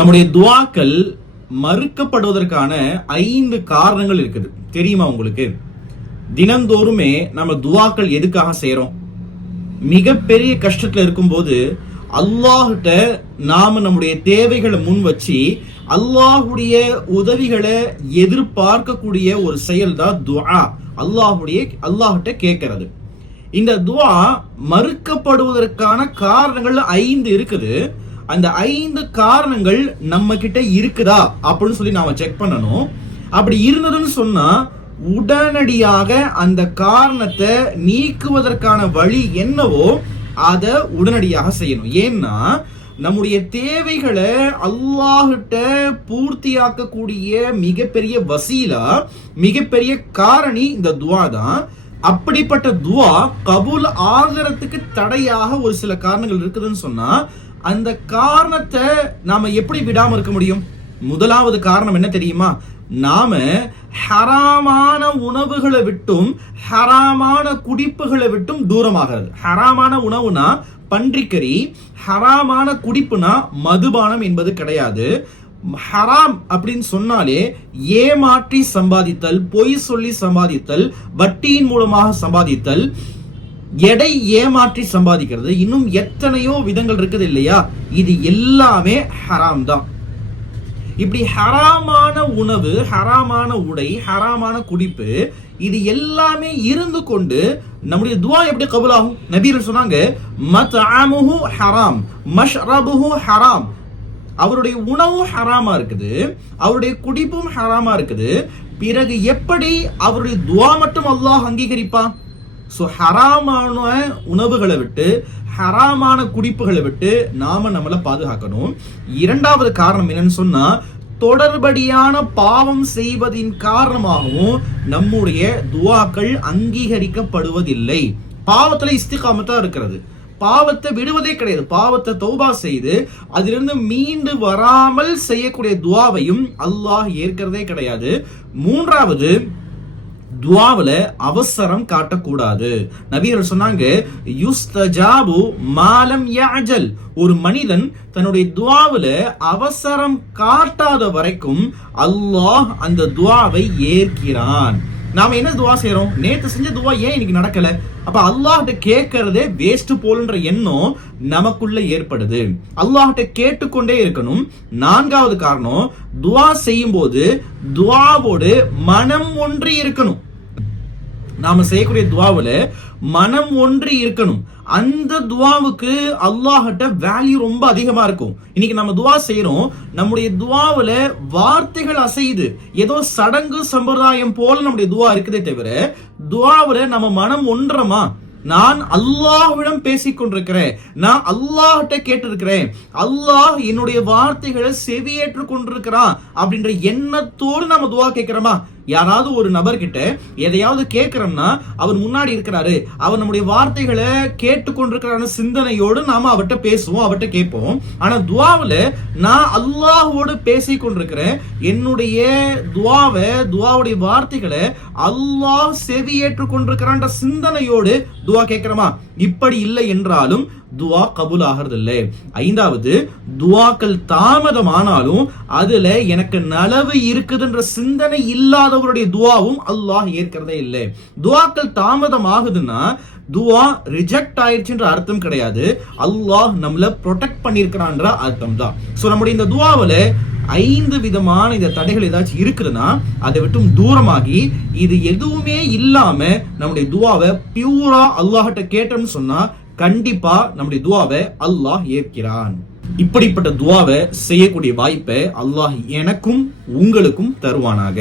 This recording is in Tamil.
நம்முடைய துவாக்கள் மறுக்கப்படுவதற்கான ஐந்து காரணங்கள் இருக்குது. தெரியுமா உங்களுக்கு? தினந்தோறுமே நம்ம துவாக்கள் எதுக்காக செய்கிறோம் மிகப்பெரிய கஷ்டத்தில் இருக்கும்போது அல்லாஹிட்ட நாம நம்முடைய தேவைகளை முன் வச்சு அல்லாஹுடைய உதவிகளை எதிர்பார்க்கக்கூடிய ஒரு செயல் தான் துவா அல்லாஹுடைய அல்லாஹிட்ட கேட்கறது இந்த துவா மறுக்கப்படுவதற்கான காரணங்கள் ஐந்து இருக்குது. அந்த ஐந்து காரணங்கள் நம்ம கிட்ட இருக்குதா அப்படின்னு சொல்லி நாம செக் பண்ணணும். அப்படி இருந்ததுன்னு சொன்னா உடனடியாக அந்த காரணத்தை நீக்குவதற்கான வழி என்னவோ அதை உடனடியாக செய்யணும். ஏன்னா நம்முடைய தேவைகளை அல்லாஹிட்ட பூர்த்தியாக்கக்கூடிய மிகப்பெரிய வசீலா மிகப்பெரிய காரணி இந்த துவா தான் அப்படிப்பட்ட துவா கபூல் ஆகிறதுக்கு தடையாக ஒரு சில காரணங்கள் இருக்குதுன்னு சொன்னா அந்த காரணத்தை நாம எப்படி விடாம இருக்க முடியும்? முதலாவது காரணம் என்ன தெரியுமா? நாம ஹராமான உணவுகளை விட்டும் ஹராமான குடிப்புகளை விட்டும் தூரமாகிறது. ஹராமான உணவுனா பன்றிக்கறி ஹராமான குடிப்புனா மதுபானம் என்பது கிடையாது. ஹராம் அப்படின்னு சொன்னாலே ஏமாற்றி சம்பாதித்தல் பொய் சொல்லி சம்பாதித்தல் வட்டியின் மூலமாக சம்பாதித்தல் எடை ஏமாற்றி சம்பாதிக்கிறது. இன்னும் எத்தனையோ விதங்கள் இருக்குது இல்லையா? இது எல்லாமே ஹராம் தான். இப்படி ஹராமான உணவு ஹராமான உடை ஹராமான குடிப்பு இது எல்லாமே இருந்து கொண்டு நம்முடைய துவா எப்படி கபுலாகும்? நபீர் சொன்னாங்க மத் ஹராம் மஷ்ரபுஹு ஹராம். அவருடைய உணவும் ஹராமா இருக்குது. அவருடைய குடிப்பும் ஹராமா இருக்குது. பிறகு எப்படி அவருடைய துவா மட்டும் அல்லாஹ் அங்கீகரிப்பான் ஸோ ஹராமான உணவுகளை விட்டு ஹராமான குடிப்புகளை விட்டு நாம நம்மளை பாதுகாக்கணும். இரண்டாவது காரணம் என்னன்னு சொன்னா தொடர்படியான பாவம் செய்வதின் காரணமாகவும் நம்முடைய துவாக்கள் அங்கீகரிக்கப்படுவதில்லை. பாவத்துல இஸ்திகாமத்தான் இருக்கிறது. பாவத்தை விடுவதே கிடையாது. பாவத்தை தௌபா செய்து அதிலிருந்து மீண்டு வராமல் செய்யக்கூடிய துவாவையும் அல்லாஹ் ஏற்கிறதே கிடையாது. மூன்றாவது துவாவில் அவசரம் காட்டக்கூடாது. நபியர் சொன்னாங்க யுஸ்தஜாபு மாலம் யாஜல் ஒரு மனிதன் தன்னுடைய துவாவில் அவசரம் காட்டாத வரைக்கும் அல்லாஹ் அந்த துவாவை ஏற்கிறான். நாம என்ன துவா செய்யறோம் நேத்து செஞ்ச துவா ஏன் இன்னைக்கு நடக்கல? அப்ப அல்லாஹ்ட்ட கேட்கறதே வேஸ்ட் போலுன்ற எண்ணம் நமக்குள்ள ஏற்படுது. அல்லாஹ்ட்ட கேட்டுக்கொண்டே இருக்கணும். நான்காவது காரணம் துவா செய்யும் போது துவாவோடு மனம் ஒன்றி இருக்கணும். நாம செய்யக்கூடிய துவாவில் மனம் ஒன்றி இருக்கணும். அந்த துவாவுக்கு அல்லாஹ்ட்ட வேல்யூ ரொம்ப அதிகமா இருக்கும். இன்னைக்கு நம்ம துவா செய்யறோம் நம்முடைய துவாவில் வார்த்தைகள் அசையுது. ஏதோ சடங்கு சம்பிரதாயம் போல நம்முடைய துவா இருக்குதே தவிர துவாவில் நம்ம மனம் ஒன்றமா? நான் அல்லாஹ்விடம் பேசிக் கொண்டிருக்கிறேன். நான் அல்லாஹ்கிட்ட கேட்டிருக்கிறேன். அல்லாஹ் என்னுடைய வார்த்தைகளை செவியேற்று கொண்டிருக்கிறான் அப்படின்ற எண்ணத்தோடு நம்ம துவா கேட்கிறோமா? யாராவது ஒரு நபர்கிட்ட எதையாவது கேட்கிறோம்னா அவர் முன்னாடி இருக்கிறாரு. அவர் நம்முடைய வார்த்தைகளை கேட்டுக்கொண்டிருக்கிறான சிந்தனையோடு நாம அவர்கிட்ட பேசுவோம் அவர்கிட்ட கேட்போம். ஆனா துவாவுல நான் அல்லாஹோடு பேசி கொண்டிருக்கிறேன் என்னுடைய துவாவை துவாவுடைய வார்த்தைகளை அல்லாஹ் செவியேற்று கொண்டிருக்கிறான்ற சிந்தனையோடு துவா கேட்கிறோமா? இப்படி இல்லை என்றாலும் துவா கபூல் ஆகிறது இல்லை ஐந்தாவது துவாக்கள் தாமதமானாலும் அதுல எனக்கு நலவு இருக்குதுன்ற சிந்தனை இல்லாதவருடைய துவாவும் அல்லாஹ் ஏற்கிறதே இல்லை. துவாக்கள் தாமதம் ஆகுதுன்னா துவா ரிஜெக்ட் ஆயிடுச்சுன்ற அர்த்தம் கிடையாது. அல்லாஹ் நம்மள ப்ரொடெக்ட் பண்ணியிருக்கிறான்ற அர்த்தம் தான் ஸோ நம்முடைய இந்த துவாவில் ஐந்து விதமான இந்த தடைகள் ஏதாச்சும் இருக்குதுன்னா அதை விட்டும் தூரமாகி இது எதுவுமே இல்லாம நம்முடைய துவாவை பியூரா அல்லாஹ்கிட்ட கேட்டோம்னு சொன்னா கண்டிப்பா நம்முடைய துவாவை அல்லாஹ் ஏற்கிறான். இப்படிப்பட்ட துவாவை செய்யக்கூடிய வாய்ப்பை அல்லாஹ் எனக்கும் உங்களுக்கும் தருவானாக.